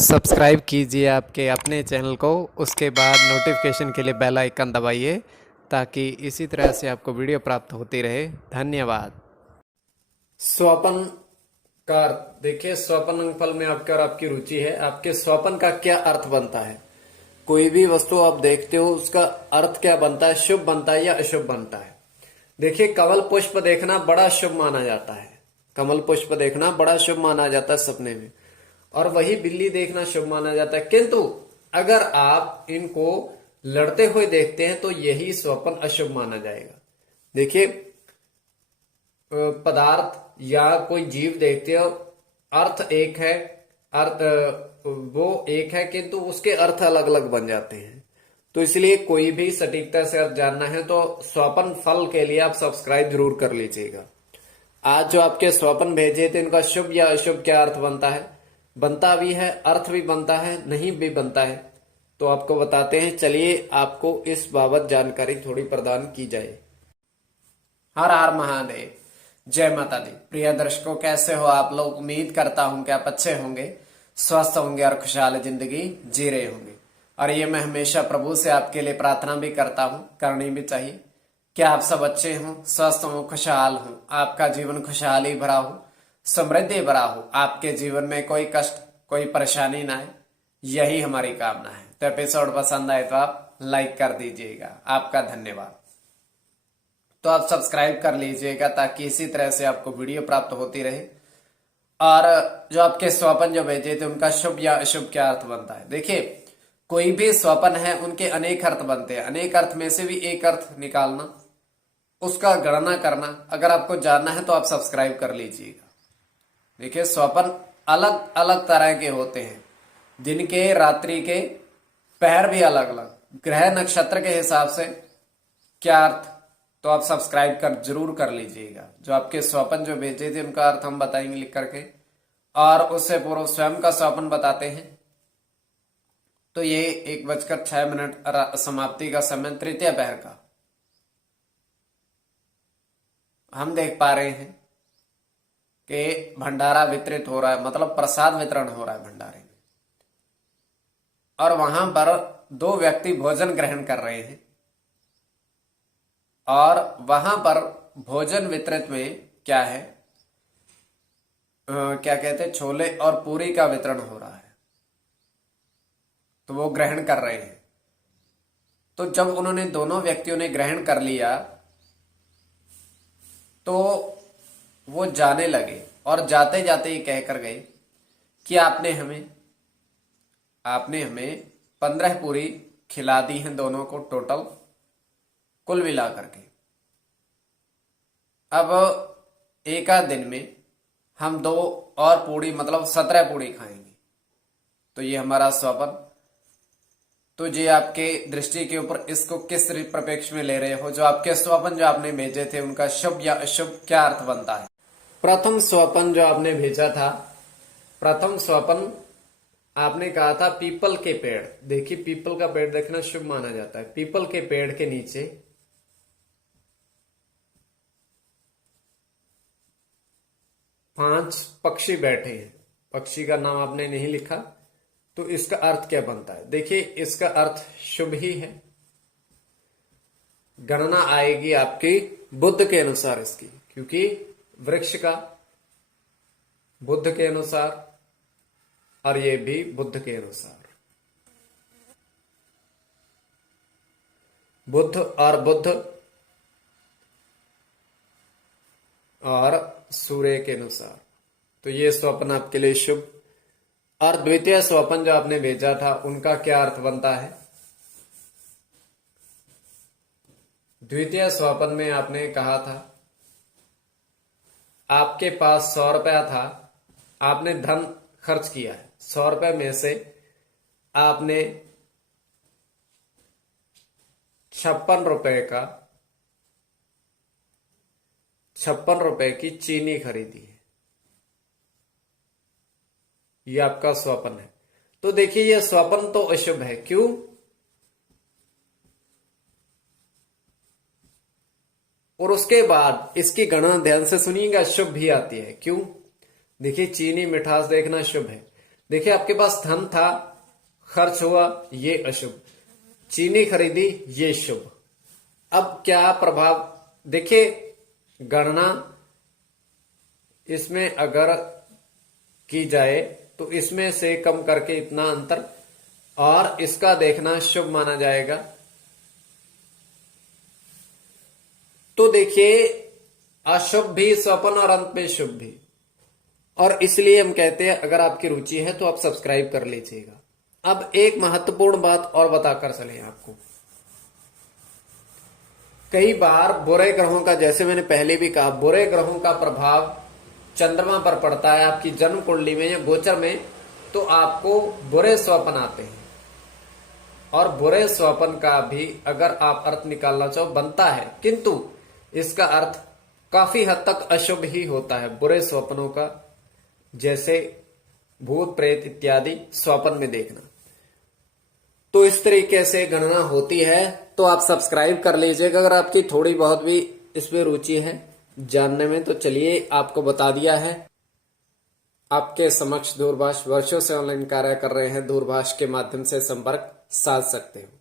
Subscribe कीजिए आपके अपने चैनल को, उसके बाद नोटिफिकेशन के लिए बेल आइकन दबाइए ताकि इसी तरह से आपको वीडियो प्राप्त होती रहे। धन्यवाद। स्वपन का अर्थ देखिए, स्वपन अंगफल में आपका और आपकी रुचि है। आपके स्वपन का क्या अर्थ बनता है? कोई भी वस्तु आप देखते हो उसका अर्थ क्या बनता है? शुभ बनता है या अशुभ बनता है? देखिए, कमल पुष्प देखना बड़ा शुभ माना जाता है। कमल पुष्प देखना बड़ा शुभ माना जाता है सपने में, और वही बिल्ली देखना शुभ माना जाता है। किंतु अगर आप इनको लड़ते हुए देखते हैं तो यही स्वप्न अशुभ माना जाएगा। देखिए, पदार्थ या कोई जीव देखते हो, अर्थ एक है, अर्थ वो एक है, किंतु उसके अर्थ अलग अलग बन जाते हैं। तो इसलिए कोई भी सटीकता से अर्थ जानना है तो स्वपन फल के लिए आप सब्सक्राइब जरूर कर लीजिएगा। आज जो आपके स्वपन भेजे थे इनका शुभ या अशुभ क्या अर्थ बनता है? बनता भी है, अर्थ भी बनता है, नहीं भी बनता है, तो आपको बताते हैं। चलिए आपको इस बाबत जानकारी थोड़ी प्रदान की जाए। हर हर महादेव, जय माता दी। प्रिय दर्शकों, कैसे हो आप लोग? उम्मीद करता हूं कि आप अच्छे होंगे, स्वस्थ होंगे और खुशहाल जिंदगी जी रहे होंगे। और ये मैं हमेशा प्रभु से आपके लिए प्रार्थना भी करता हूं, करनी भी चाहिए कि आप सब अच्छे हों, स्वस्थ हों, खुशहाल हों, आपका जीवन खुशहाली भरा हो, समृद्धि भरा हो, आपके जीवन में कोई कष्ट कोई परेशानी ना आए, यही हमारी कामना है। तो एपिसोड पसंद आए तो आप लाइक कर दीजिएगा, आपका धन्यवाद। तो आप सब्सक्राइब कर लीजिएगा ताकि इसी तरह से आपको वीडियो प्राप्त होती रहे। और जो आपके स्वपन जो भेजे थे उनका शुभ या अशुभ क्या अर्थ बनता है? देखिए, कोई भी स्वपन है उनके अनेक अर्थ बनते हैं। अनेक अर्थ में से भी एक अर्थ निकालना, उसका गणना करना, अगर आपको जानना है तो आप सब्सक्राइब कर लीजिएगा। देखिए, स्वपन अलग अलग तरह के होते हैं, दिन के रात्रि के, पहर भी अलग अलग, ग्रह नक्षत्र के हिसाब से क्या अर्थ, तो आप सब्सक्राइब कर जरूर कर लीजिएगा। जो आपके स्वपन जो भेजे थे उनका अर्थ हम बताएंगे लिख करके, और उससे पूर्व स्वयं का स्वपन बताते हैं। तो ये 1:06 समाप्ति का समय, तृतीय पहर का हम देख पा रहे हैं कि भंडारा वितरित हो रहा है, मतलब प्रसाद वितरण हो रहा है भंडारे में, और वहां पर दो व्यक्ति भोजन ग्रहण कर रहे हैं। और वहां पर भोजन वितरित में क्या है, क्या कहते हैं, छोले और पूरी का वितरण हो रहा है, तो वो ग्रहण कर रहे हैं। तो जब उन्होंने दोनों व्यक्तियों ने ग्रहण कर लिया तो वो जाने लगे, और जाते जाते ये कहकर गए कि आपने हमें 15 पूरी खिला दी हैं, दोनों को टोटल कुल मिला करके। अब एक आध दिन में हम 2 और पूड़ी, मतलब 17 पूड़ी खाएंगे। तो ये हमारा स्वपन। तो ये आपके दृष्टि के ऊपर इसको किस परिप्रेक्ष्य में ले रहे हो? जो आपके स्वपन जो आपने भेजे थे उनका शुभ या अशुभ क्या अर्थ बनता है? प्रथम स्वपन जो आपने भेजा था, प्रथम स्वपन आपने कहा था पीपल के पेड़। देखिए, पीपल का पेड़ देखना शुभ माना जाता है। पीपल के पेड़ के नीचे 5 पक्षी बैठे हैं। पक्षी का नाम आपने नहीं लिखा, तो इसका अर्थ क्या बनता है? देखिए, इसका अर्थ शुभ ही है। गणना आएगी आपकी बुद्ध के अनुसार इसकी, क्योंकि वृक्ष का बुद्ध के अनुसार, और ये भी बुद्ध के अनुसार। बुद्ध और बुद्ध और सूर्य के अनुसार, तो ये स्वप्न आपके लिए शुभ। और द्वितीय स्वपन जो आपने भेजा था उनका क्या अर्थ बनता है? द्वितीय स्वपन में आपने कहा था आपके पास 100 रुपया था, आपने धन खर्च किया है। 100 रुपए में से आपने 56 रुपए की चीनी खरीदी है। ये आपका स्वपन है। तो देखिए, यह स्वपन तो अशुभ है। क्यों? और उसके बाद इसकी गणना ध्यान से सुनिएगा, शुभ भी आती है। क्यों? देखिए, चीनी मिठास देखना शुभ है। देखिए आपके पास धन था, खर्च हुआ, ये अशुभ। चीनी खरीदी, ये शुभ। अब क्या प्रभाव, देखिए गणना इसमें अगर की जाए तो इसमें से कम करके इतना अंतर, और इसका देखना शुभ माना जाएगा। तो देखिए अशुभ भी स्वप्न और अंत में शुभ भी, और इसलिए हम कहते हैं अगर आपकी रुचि है तो आप सब्सक्राइब कर लीजिएगा। अब एक महत्वपूर्ण बात और बताकर चले आपको, कई बार बुरे ग्रहों का, जैसे मैंने पहले भी कहा, बुरे ग्रहों का प्रभाव चंद्रमा पर पड़ता है आपकी जन्म कुंडली में या गोचर में, तो आपको बुरे स्वप्न आते हैं। और बुरे स्वप्न का भी अगर आप अर्थ निकालना चाहो बनता है, किंतु इसका अर्थ काफी हद तक अशुभ ही होता है बुरे स्वप्नों का, जैसे भूत प्रेत इत्यादि स्वप्न में देखना। तो इस तरीके से गणना होती है, तो आप सब्सक्राइब कर लीजिएगा अगर आपकी थोड़ी बहुत भी इसमें रुचि है जानने में। तो चलिए आपको बता दिया है। आपके समक्ष दूरभाष वर्षों से ऑनलाइन कार्य कर रहे हैं, दूरभाष के माध्यम से संपर्क साध सकते हो।